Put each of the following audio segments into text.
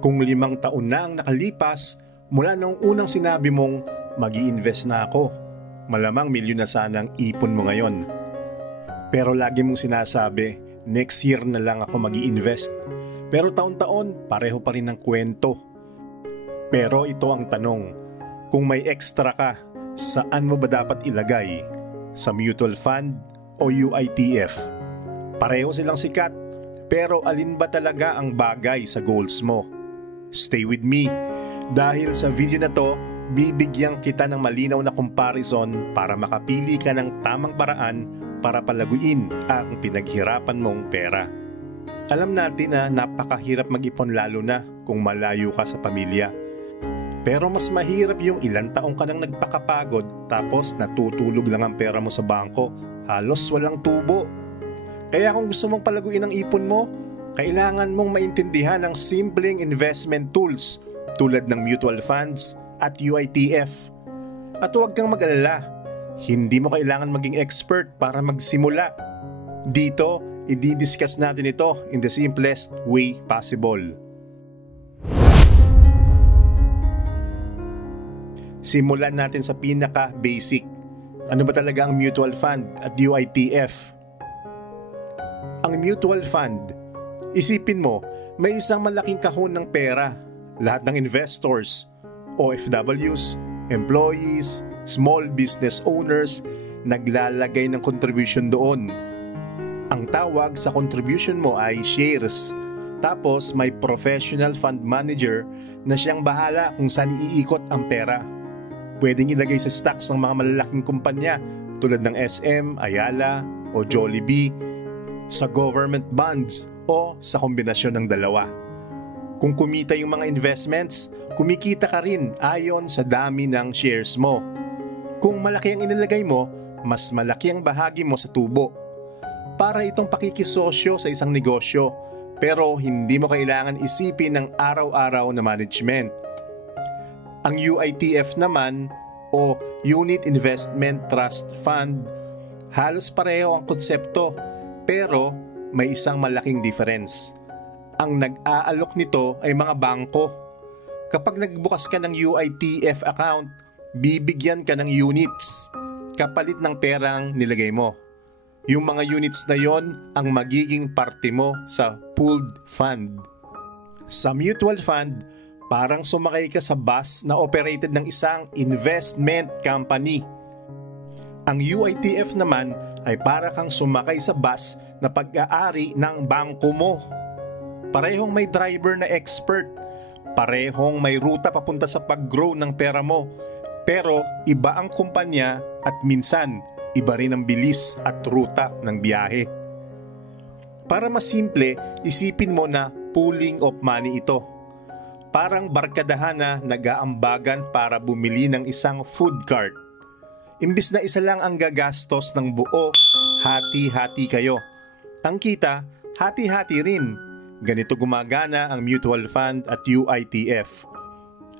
Kung 5 taon na ang nakalipas mula nung unang sinabi mong mag-i-invest na ako, malamang milyon na sana ang ipon mo ngayon. Pero lagi mong sinasabi, next year na lang ako mag-i-invest. Pero taon-taon, pareho pa rin ang kwento. Pero ito ang tanong, kung may extra ka, saan mo ba dapat ilagay? Sa mutual fund o UITF? Pareho silang sikat, pero alin ba talaga ang bagay sa goals mo? Stay with me, dahil sa video na to, bibigyan kita ng malinaw na comparison para makapili ka ng tamang paraan para palaguin ang pinaghirapan mong pera. Alam natin na napakahirap mag-ipon lalo na kung malayo ka sa pamilya. Pero mas mahirap yung ilang taong ka nang nagpakapagod tapos natutulog lang ang pera mo sa bangko, halos walang tubo. Kaya kung gusto mong palaguin ang ipon mo, kailangan mong maintindihan ang simpleng investment tools tulad ng mutual funds at UITF. At huwag kang mag-alala, hindi mo kailangan maging expert para magsimula. Dito, i-discuss natin ito in the simplest way possible. Simulan natin sa pinaka-basic. Ano ba talaga ang mutual fund at UITF? Ang mutual fund, isipin mo, may isang malaking kahon ng pera. Lahat ng investors, OFWs, employees, small business owners, naglalagay ng contribution doon. Ang tawag sa contribution mo ay shares. Tapos may professional fund manager na siyang bahala kung saan iikot ang pera. Pwedeng ilagay sa stocks ng mga malalaking kumpanya tulad ng SM, Ayala o Jollibee, sa government bonds o sa kombinasyon ng dalawa. Kung kumita yung mga investments, kumikita ka rin ayon sa dami ng shares mo. Kung malaki ang inilagay mo, mas malaki ang bahagi mo sa tubo. Para itong pakikisosyo sa isang negosyo, pero hindi mo kailangan isipin ng araw-araw na management. Ang UITF naman o Unit Investment Trust Fund, halos pareho ang konsepto pero may isang malaking difference. Ang nag-aalok nito ay mga bangko. Kapag nagbukas ka ng UITF account, bibigyan ka ng units kapalit ng perang nilagay mo. Yung mga units na yon ang magiging parte mo sa pooled fund. Sa mutual fund, parang sumakay ka sa bus na operated ng isang investment company. Ang UITF naman ay para kang sumakay sa bus na pag-aari ng bangko mo. Parehong may driver na expert, parehong may ruta papunta sa pag-grow ng pera mo, pero iba ang kumpanya at minsan iba rin ang bilis at ruta ng biyahe. Para mas simple, isipin mo na pooling of money ito. Parang barkadahan na nag-aambagan para bumili ng isang food cart. Imbis na isa lang ang gagastos ng buo, hati-hati kayo. Ang kita, hati-hati rin. Ganito gumagana ang mutual fund at UITF.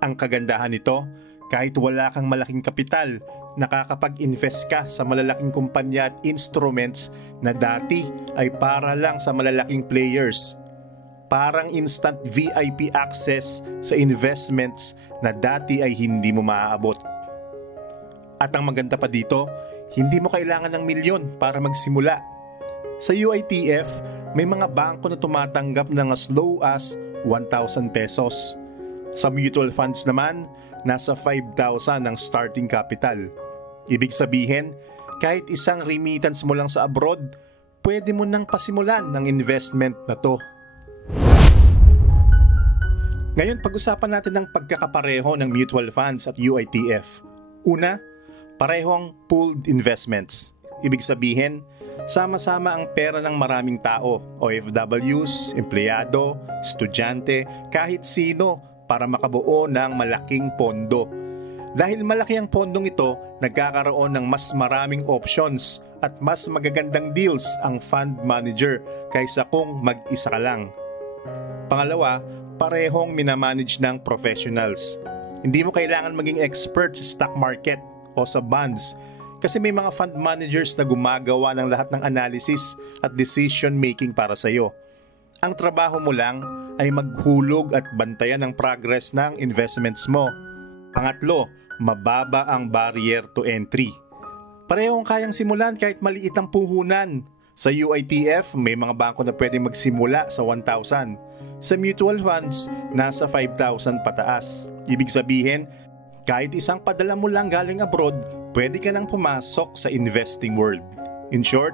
Ang kagandahan nito, kahit wala kang malaking kapital, nakakapag-invest ka sa malalaking kumpanya at instruments na dati ay para lang sa malalaking players. Parang instant VIP access sa investments na dati ay hindi mo maaabot. At ang maganda pa dito, hindi mo kailangan ng milyon para magsimula. Sa UITF, may mga bangko na tumatanggap ng as low as 1,000 pesos. Sa mutual funds naman, nasa 5,000 ang starting capital. Ibig sabihin, kahit isang remittance mo lang sa abroad, pwede mo nang pasimulan ng investment na to. Ngayon, pag-usapan natin ng pagkakapareho ng mutual funds at UITF. Una, parehong pooled investments. Ibig sabihin, sama-sama ang pera ng maraming tao, OFWs, empleyado, estudyante, kahit sino para makabuo ng malaking pondo. Dahil malaki ang pondong ito, nagkakaroon ng mas maraming options at mas magagandang deals ang fund manager kaysa kung mag-isa ka lang. Pangalawa, parehong minamanage ng professionals. Hindi mo kailangan maging expert sa stock market o sa bonds kasi may mga fund managers na gumagawa ng lahat ng analysis at decision making para sa iyo. Ang trabaho mo lang ay maghulog at bantayan ang progress ng investments mo. Pangatlo, mababa ang barrier to entry. Parehong kayang simulan kahit maliit ang puhunan. Sa UITF, may mga bangko na pwedeng magsimula sa 1,000. Sa mutual funds, nasa 5,000 pataas. Ibig sabihin, kahit isang padala mo lang galing abroad, pwede ka nang pumasok sa investing world. In short,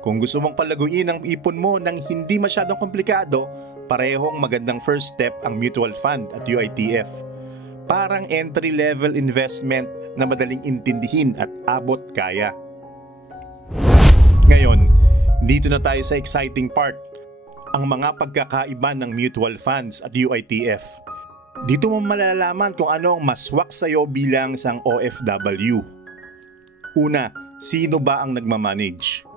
kung gusto mong palaguin ang ipon mo ng hindi masyadong komplikado, parehong magandang first step ang mutual fund at UITF. Parang entry-level investment na madaling intindihin at abot kaya. Ngayon, dito na tayo sa exciting part, ang mga pagkakaiba ng mutual funds at UITF. Dito mo malalaman kung ano ang maswak sa'yo bilang isang OFW. Una, sino ba ang nagmamanage?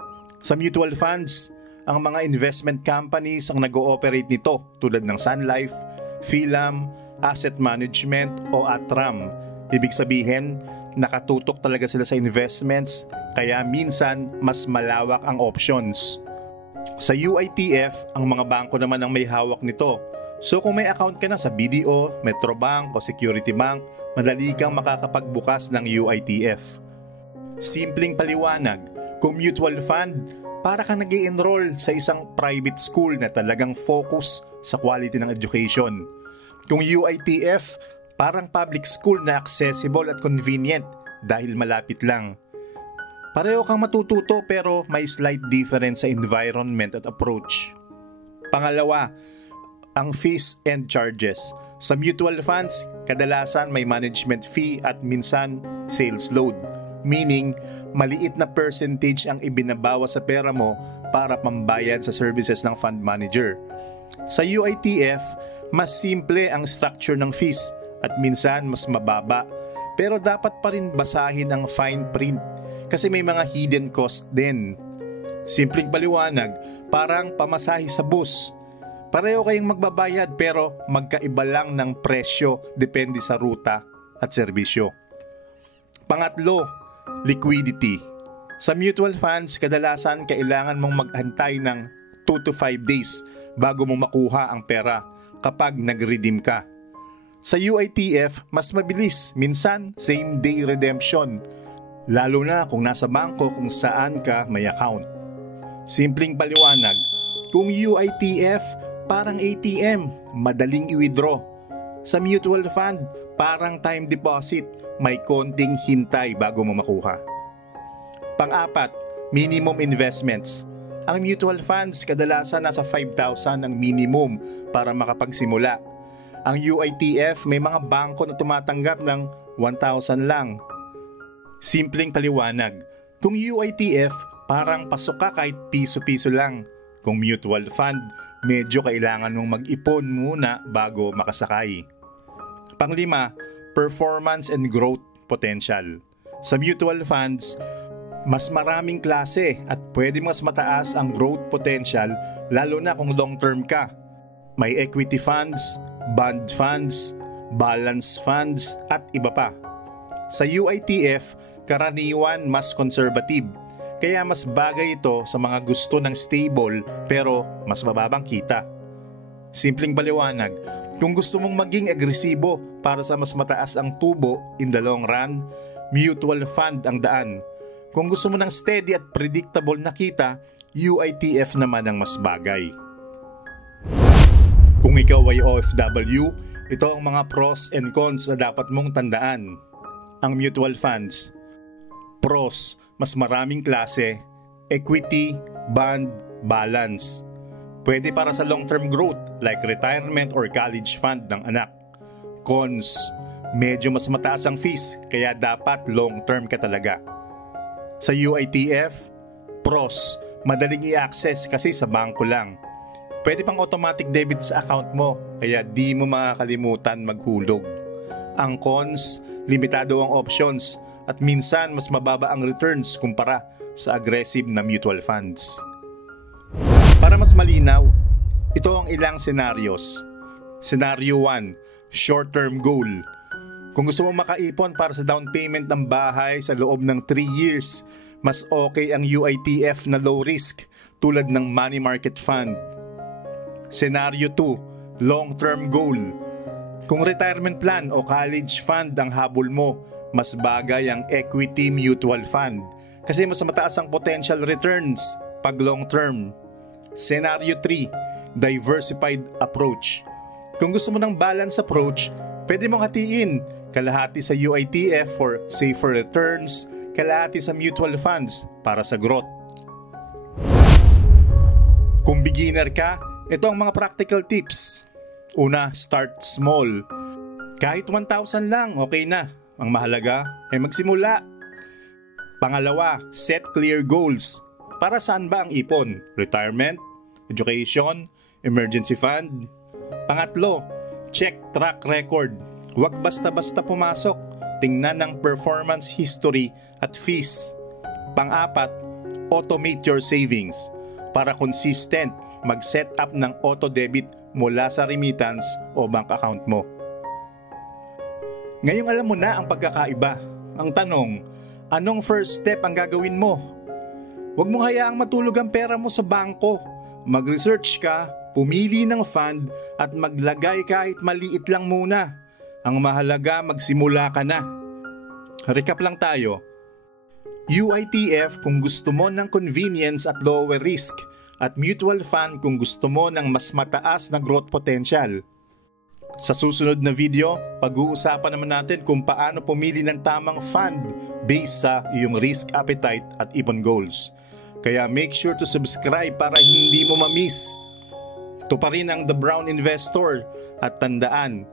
Sa mutual funds, ang mga investment companies ang nag-ooperate nito tulad ng Sun Life, Philam, Asset Management o Atram. Ibig sabihin, nakatutok talaga sila sa investments kaya minsan mas malawak ang options. Sa UITF, ang mga bangko naman ang may hawak nito. So kung may account ka na sa BDO, Metrobank o Security Bank, madali kang makakapagbukas ng UITF. Simpleng paliwanag, kung mutual fund, para kang nag-i-enroll sa isang private school na talagang focus sa quality ng education. Kung UITF, parang public school na accessible at convenient dahil malapit lang. Pareho kang matututo pero may slight difference sa environment at approach. Pangalawa, ang fees and charges. Sa mutual funds, kadalasan may management fee at minsan sales load. Meaning, maliit na percentage ang ibinabawa sa pera mo para pambayad sa services ng fund manager. Sa UITF, mas simple ang structure ng fees at minsan mas mababa. Pero dapat pa rin basahin ang fine print kasi may mga hidden cost din. Simpleng paliwanag, parang pamasahe sa bus. Pareho kayong magbabayad pero magkaiba lang ng presyo depende sa ruta at serbisyo. Pangatlo, liquidity. Sa mutual funds, kadalasan kailangan mong maghantay ng 2 to 5 days bago mo makuha ang pera kapag nag-redeem ka. Sa UITF, mas mabilis, minsan same day redemption, lalo na kung nasa bangko kung saan ka may account. Simpleng paliwanag, kung UITF, parang ATM, madaling i-withdraw. Sa mutual fund, parang time deposit, may konting hintay bago mo makuha. Pang-apat, minimum investments. Ang mutual funds kadalasan nasa 5,000 ang minimum para makapagsimula. Ang UITF may mga bangko na tumatanggap ng 1,000 lang. Simpleng paliwanag, kung UITF, parang pasok ka kahit piso-piso lang. Kung mutual fund, medyo kailangan mong mag-ipon muna bago makasakay. Panglima, performance and growth potential. Sa mutual funds, mas maraming klase at pwede mas mataas ang growth potential lalo na kung long-term ka. May equity funds, bond funds, balance funds at iba pa. Sa UITF, karaniwan mas conservative. Kaya mas bagay ito sa mga gusto ng stable pero mas mababang kita. Simpleng paliwanag, kung gusto mong maging agresibo para sa mas mataas ang tubo in the long run, mutual fund ang daan. Kung gusto mo ng steady at predictable na kita, UITF naman ang mas bagay. Kung ikaw ay OFW, ito ang mga pros and cons na dapat mong tandaan. Ang mutual funds. Pros, mas maraming klase, equity, bond, balance. Pwede para sa long-term growth like retirement or college fund ng anak. Cons, medyo mas mataas ang fees kaya dapat long-term ka talaga. Sa UITF, pros, madaling i-access kasi sa bangko lang. Pwede pang automatic debit sa account mo kaya di mo makakalimutan maghulog. Ang cons, limitado ang options at minsan mas mababa ang returns kumpara sa aggressive na mutual funds. Para mas malinaw, ito ang ilang scenarios. Scenario 1, short-term goal. Kung gusto mo makaipon para sa down payment ng bahay sa loob ng 3 years, mas okay ang UITF na low risk tulad ng money market fund. Scenario 2, long-term goal. Kung retirement plan o college fund ang habol mo, mas bagay ang equity mutual fund kasi mas mataas ang potential returns pag long-term. Scenario 3, diversified approach. Kung gusto mo ng balance approach, pwede mong hatiin kalahati sa UITF for safer returns, kalahati sa mutual funds para sa growth. Kung beginner ka, ito ang mga practical tips. Una, start small. Kahit 1,000 lang, okay na. Ang mahalaga ay magsimula. Pangalawa, set clear goals. Para saan ba ang ipon? Retirement, education, emergency fund? Pangatlo, check track record. Huwag basta-basta pumasok. Tingnan ang performance history at fees. Pang-apat, automate your savings. Para consistent, mag-set up ng auto-debit mula sa remittance o bank account mo. Ngayong alam mo na ang pagkakaiba. Ang tanong, anong first step ang gagawin mo? Huwag mong hayaang matulog ang pera mo sa bangko. Mag-research ka, pumili ng fund at maglagay kahit maliit lang muna. Ang mahalaga, magsimula ka na. Recap lang tayo. UITF kung gusto mo ng convenience at lower risk, at mutual fund kung gusto mo ng mas mataas na growth potential. Sa susunod na video, pag-uusapan naman natin kung paano pumili ng tamang fund based sa iyong risk appetite at ipon goals. Kaya make sure to subscribe para hindi mo ma-miss. Ito pa rin ang The Brown Investor at tandaan,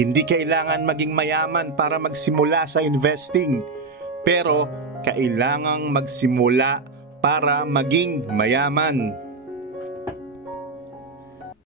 hindi kailangan maging mayaman para magsimula sa investing, pero kailangang magsimula para maging mayaman.